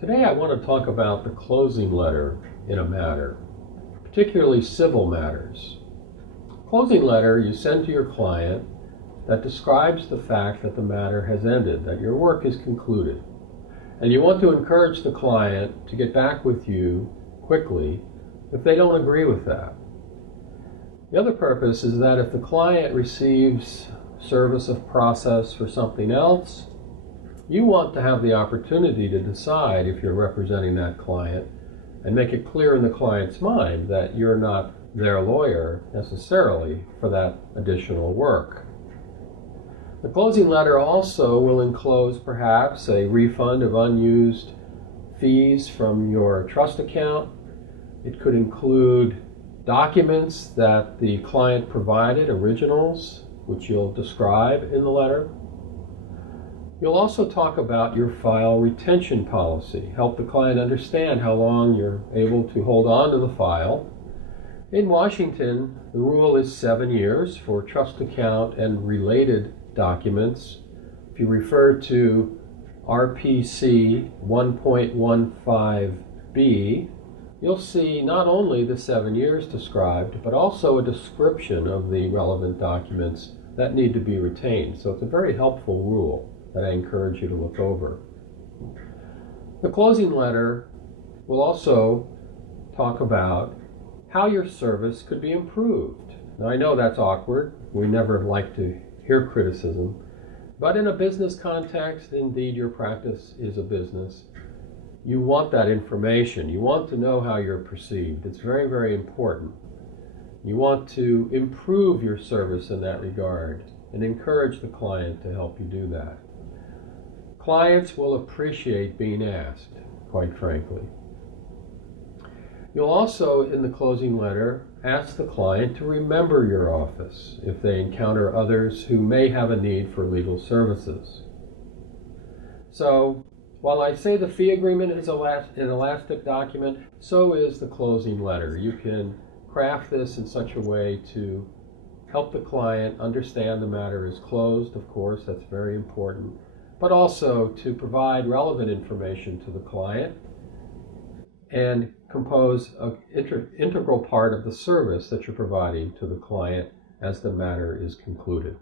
Today I want to talk about the closing letter in a matter, particularly civil matters. Closing letter you send to your client that describes the fact that the matter has ended, that your work is concluded. And you want to encourage the client to get back with you quickly if they don't agree with that. The other purpose is that if the client receives service of process for something else, you want to have the opportunity to decide, if you're representing that client, and make it clear in the client's mind that you're not their lawyer necessarily for that additional work. The closing letter also will enclose perhaps a refund of unused fees from your trust account. It could include documents that the client provided, originals, which you'll describe in the letter. You'll also talk about your file retention policy, help the client understand how long you're able to hold on to the file. In Washington, the rule is 7 years for trust account and related documents. If you refer to RPC 1.15b, you'll see not only the 7 years described, but also a description of the relevant documents that need to be retained. So it's a very helpful rule that I encourage you to look over. The closing letter will also talk about how your service could be improved. Now I know that's awkward. We never like to hear criticism, but in a business context, indeed your practice is a business. You want that information. You want to know how you're perceived. It's very, very important. You want to improve your service in that regard and encourage the client to help you do that. Clients will appreciate being asked, quite frankly. You'll also, in the closing letter, ask the client to remember your office if they encounter others who may have a need for legal services. So, while I say the fee agreement is an elastic document, so is the closing letter. You can craft this in such a way to help the client understand the matter is closed, of course, that's very important, but also to provide relevant information to the client and compose an integral part of the service that you're providing to the client as the matter is concluded.